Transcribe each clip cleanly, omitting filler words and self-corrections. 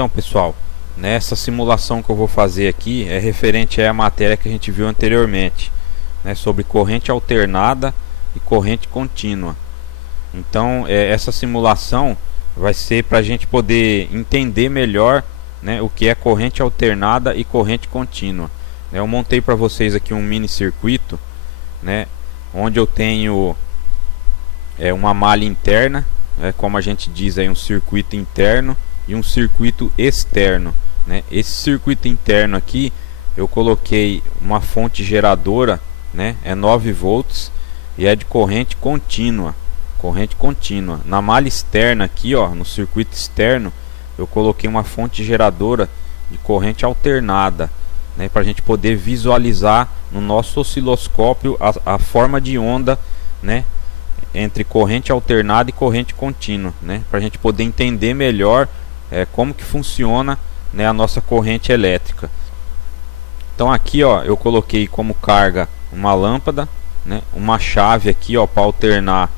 Então, pessoal, nessa simulação que eu vou fazer aqui é referente à matéria que a gente viu anteriormente, né, sobre corrente alternada e corrente contínua. Então, essa simulação vai ser para a gente poder entender melhor, né, o que é corrente alternada e corrente contínua. Eu montei para vocês aqui um mini circuito, né, onde eu tenho uma malha interna, como a gente diz aí, um circuito interno e um circuito externo, né? Esse circuito interno aqui eu coloquei uma fonte geradora, né? É 9 volts e é de corrente contínua, Na malha externa aqui, ó, no circuito externo, eu coloquei uma fonte geradora de corrente alternada, né? Para a gente poder visualizar no nosso osciloscópio a forma de onda, né, entre corrente alternada e corrente contínua, né? Para a gente poder entender melhor como que funciona, né, a nossa corrente elétrica. Então aqui, ó, eu coloquei como carga uma lâmpada, né, uma chave aqui, ó, para alternar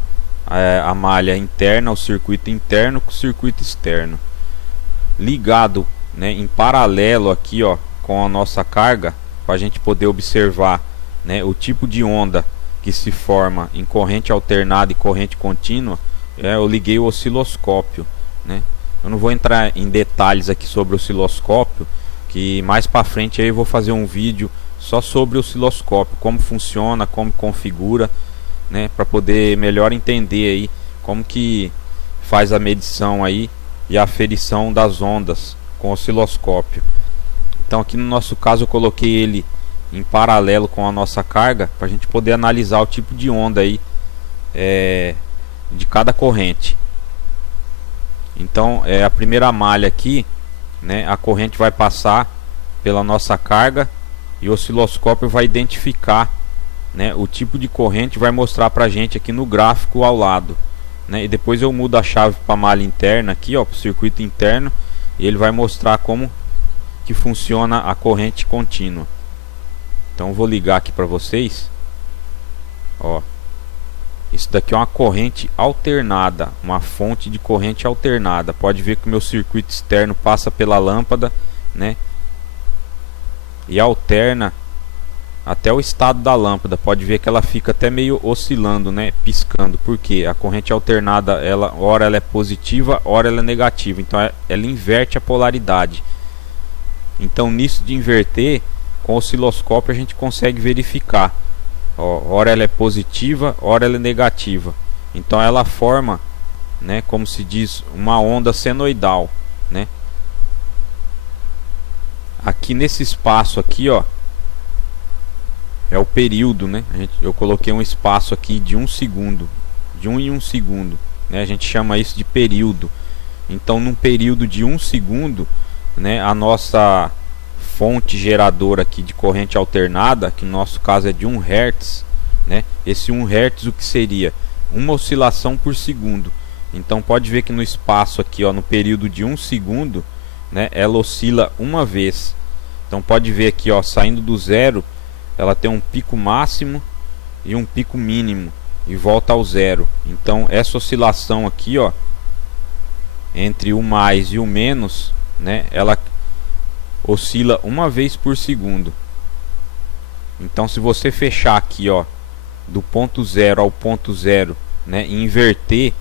a malha interna, o circuito interno com o circuito externo, ligado, né, em paralelo aqui, ó, com a nossa carga, para a gente poder observar, né, o tipo de onda que se forma em corrente alternada e corrente contínua. Eu liguei o osciloscópio, né? Eu não vou entrar em detalhes aqui sobre o osciloscópio, que mais para frente aí eu vou fazer um vídeo só sobre o osciloscópio, como funciona, como configura, né, para poder melhor entender aí como que faz a medição aí e a aferição das ondas com o osciloscópio. Então aqui no nosso caso eu coloquei ele em paralelo com a nossa carga, para a gente poder analisar o tipo de onda aí de cada corrente. Então a primeira malha aqui, né, a corrente vai passar pela nossa carga e o osciloscópio vai identificar, né, o tipo de corrente, vai mostrar para a gente aqui no gráfico ao lado, né, e depois eu mudo a chave para a malha interna aqui, ó, para o circuito interno, e ele vai mostrar como que funciona a corrente contínua. Então eu vou ligar aqui para vocês, ó. Isso daqui é uma corrente alternada, uma fonte de corrente alternada. Pode ver que o meu circuito externo passa pela lâmpada, né, e alterna até o estado da lâmpada. Pode ver que ela fica até meio oscilando, né, piscando, porque a corrente alternada, ora ela é positiva, ora ela é negativa. Então ela inverte a polaridade. Então nisso de inverter, com o osciloscópio a gente consegue verificar. Ora ela é positiva, ora ela é negativa. Então ela forma, né, como se diz, uma onda senoidal, né? Aqui nesse espaço aqui, ó, é o período, né? Eu coloquei um espaço aqui de 1 segundo, de 1 em 1 segundo, né? A gente chama isso de período. Então num período de 1 segundo, né, a nossa fonte geradora aqui de corrente alternada, que no nosso caso é de 1 Hz, né? Esse 1 Hz, o que seria? Uma oscilação por segundo. Então pode ver que no espaço aqui, ó, no período de 1 segundo, né, ela oscila uma vez. Então pode ver aqui, ó, saindo do zero, ela tem um pico máximo e um pico mínimo e volta ao zero. Então essa oscilação aqui, ó, entre o mais e o menos, né, ela oscila uma vez por segundo. Então se você fechar aqui, ó, do ponto zero ao ponto zero, né, e inverter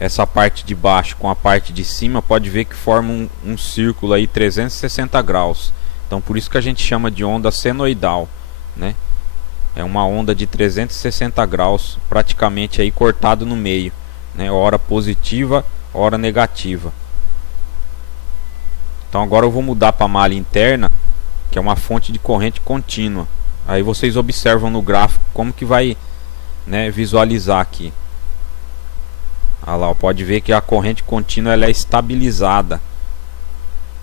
essa parte de baixo com a parte de cima, pode ver que forma um círculo aí 360 graus. Então por isso que a gente chama de onda senoidal, né? É uma onda de 360 graus, praticamente aí cortado no meio, né? Hora positiva, hora negativa. Então agora eu vou mudar para a malha interna, que é uma fonte de corrente contínua. Aí vocês observam no gráfico como que vai, né, visualizar aqui. Olha lá, pode ver que a corrente contínua ela é estabilizada,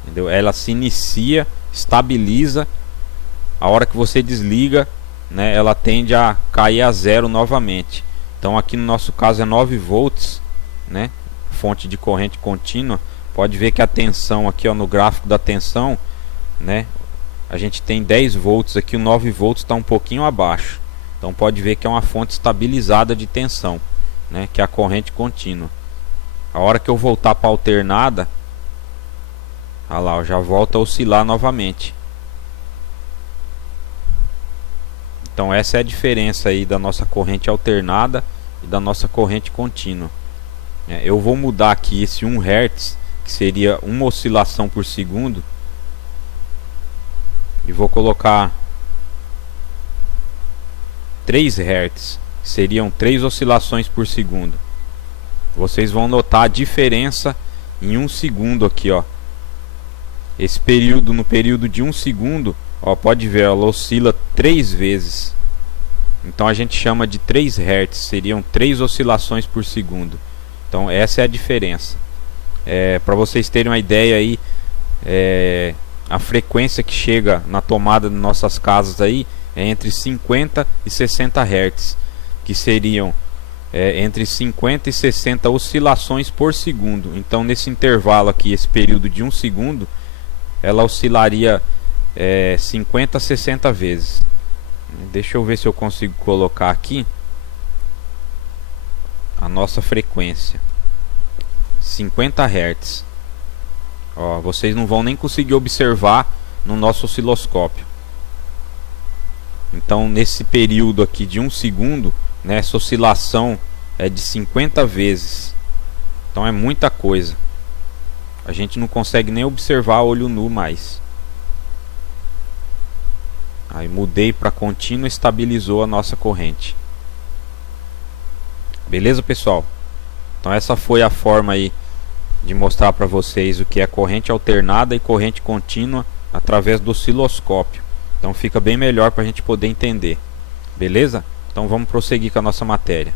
entendeu? Ela se inicia, estabiliza. A hora que você desliga, né, ela tende a cair a zero novamente. Então aqui no nosso caso é 9 volts, né, fonte de corrente contínua. Pode ver que a tensão aqui, ó, no gráfico da tensão, né, a gente tem 10 volts aqui, o 9 volts está um pouquinho abaixo. Então pode ver que é uma fonte estabilizada de tensão, né, que é a corrente contínua. A hora que eu voltar para alternada, Olha lá, ó, já volta a oscilar novamente. Então essa é a diferença aí da nossa corrente alternada e da nossa corrente contínua. Eu vou mudar aqui esse 1 Hz, que seria uma oscilação por segundo, e vou colocar 3 Hz, que seriam 3 oscilações por segundo. Vocês vão notar a diferença em 1 segundo aqui, ó. Esse período, no período de 1 segundo, ó, pode ver, ela oscila 3 vezes. Então a gente chama de 3 Hz, seriam 3 oscilações por segundo. Então essa é a diferença. Para vocês terem uma ideia aí, a frequência que chega na tomada de nossas casas aí é entre 50 e 60 Hz, que seriam entre 50 e 60 oscilações por segundo. Então nesse intervalo aqui, esse período de 1 segundo, ela oscilaria 50 a 60 vezes. Deixa eu ver se eu consigo colocar aqui a nossa frequência, 50 Hz. Ó, vocês não vão nem conseguir observar no nosso osciloscópio. Então nesse período aqui de 1 segundo, né, essa oscilação é de 50 vezes. Então é muita coisa. A gente não consegue nem observar a olho nu mais. Aí mudei para contínua, estabilizou a nossa corrente. Beleza, pessoal? Então essa foi a forma aí de mostrar para vocês o que é corrente alternada e corrente contínua através do osciloscópio. Então fica bem melhor para a gente poder entender. Beleza? Então vamos prosseguir com a nossa matéria.